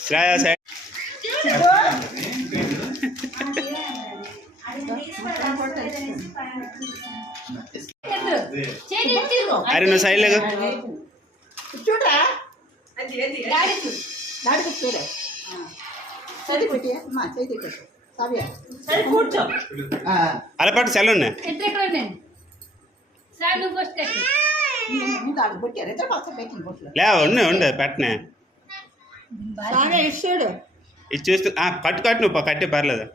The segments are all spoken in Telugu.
శ్రేయ సైడ్ అరే నువ్వు సైడ్ లేవు చూడరా చూడే అలా పట్టు సెల్ ఉన్నాయి లేవు ఉన్నాయి ఉండే పెట్టనే ఇది చూస్తూ కట్టు కట్టు నువ్వు కట్టే పర్లేదు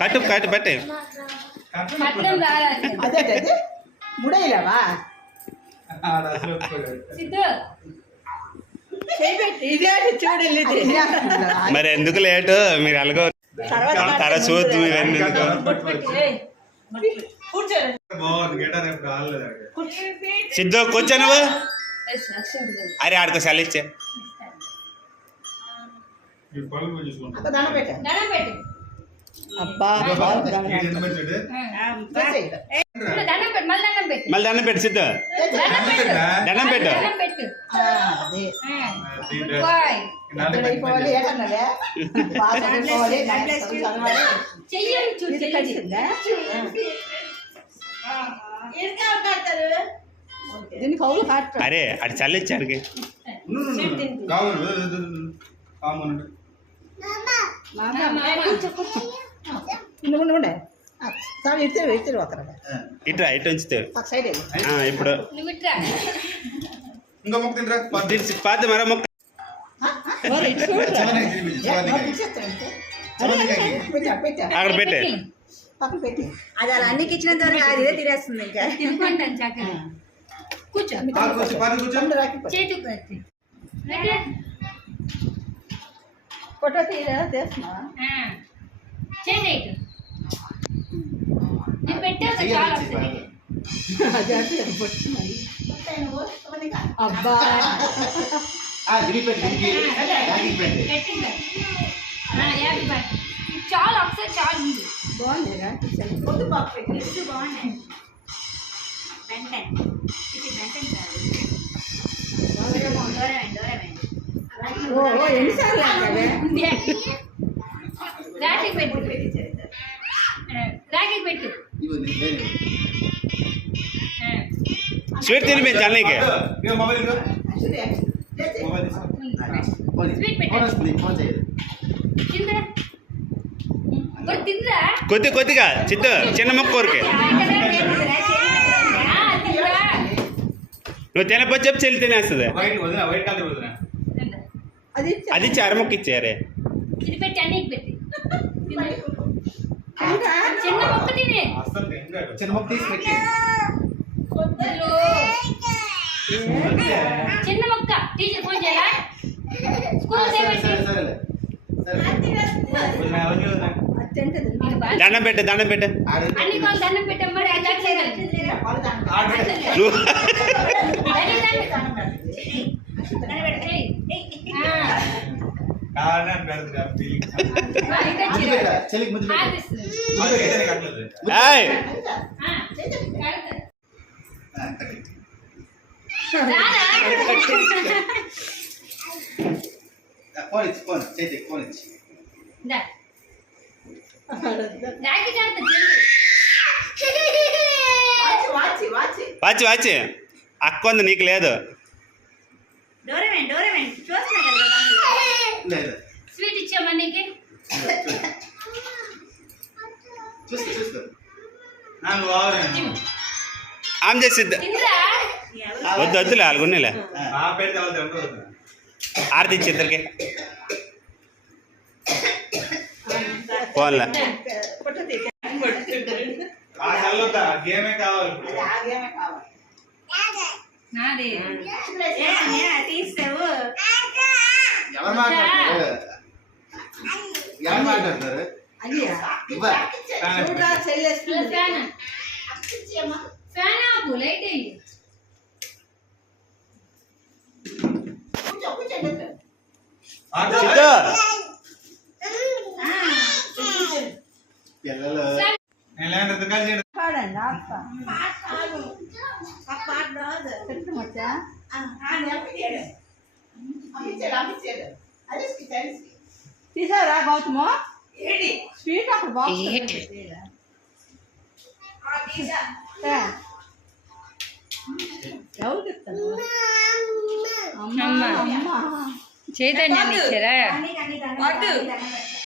కట్టు కట్టు పట్టే ముడేలావా మరి ఎందుకు లేటు మీరు అలాగో తర్వాత చూద్దు మీరు ఎందుకు సిద్ధు కూర్చో నువ్వు అరే ఆడికో సెల్ ఇచ్చే మళ్ళీ దండం పెట్టు సిద్ధు దండం పెట్టు అరే అటు చల్లిచ్చాడికి ఇట్రా ఇటు ఉంచితే ఇప్పుడు పాత మరో మొక్క అక్కడ పెట్టే అది అలా అన్నికి ఇచ్చినంత వరకు అది ఇదే తినేస్తుంది ఇంకా కూర్చో ఫోటో తీస్తున్నావా అబ్బా చాలా ఒకసారి చాలా బాగుంది బాగున్నాయి ఎన్నిసార్లు పెట్టు స్వీట్ తిని మీరు చెన్నైకి కొద్ది కొద్దిగా చిత్త చిన్న మొక్క కోరికే నువ్వు తినపొచ్చి చెప్పి చెల్లి తినేస్తుంది అది ఇచ్చి అరమొక్క ఇచ్చారే చిన్న మొక్క తినే చిన్న మొక్క తీసి పెట్టి చిన్న మొక్క టీచర్ ఫోన్ చేయాలా స్కూల్ దండం పెట్టు దండం పెట్టు అన్ని కాల్ దండం పెట్టమ్మా వాచి వాచి అక్క ఉంది నీకు లేదు స్వీట్ ఇచ్చామా నీకు ఆమె చేసిద్దా వద్దు వద్దులే అలాగున్నాలే ఆరతి ఇచ్చి ఇద్దరికి పోన్లే తీసావు ఎవరు మాట్లాడతారు ఫ్యాన్ ఆపు లైట్ అయ్యి పిల్లలు పాడండి వచ్చా తీసారా గౌతము స్వీట్ అక్కడ బాక్స్ ఎవరు చెప్తాను అమ్మ. చైతన్యాన్ని ఇచ్చారా అన్ని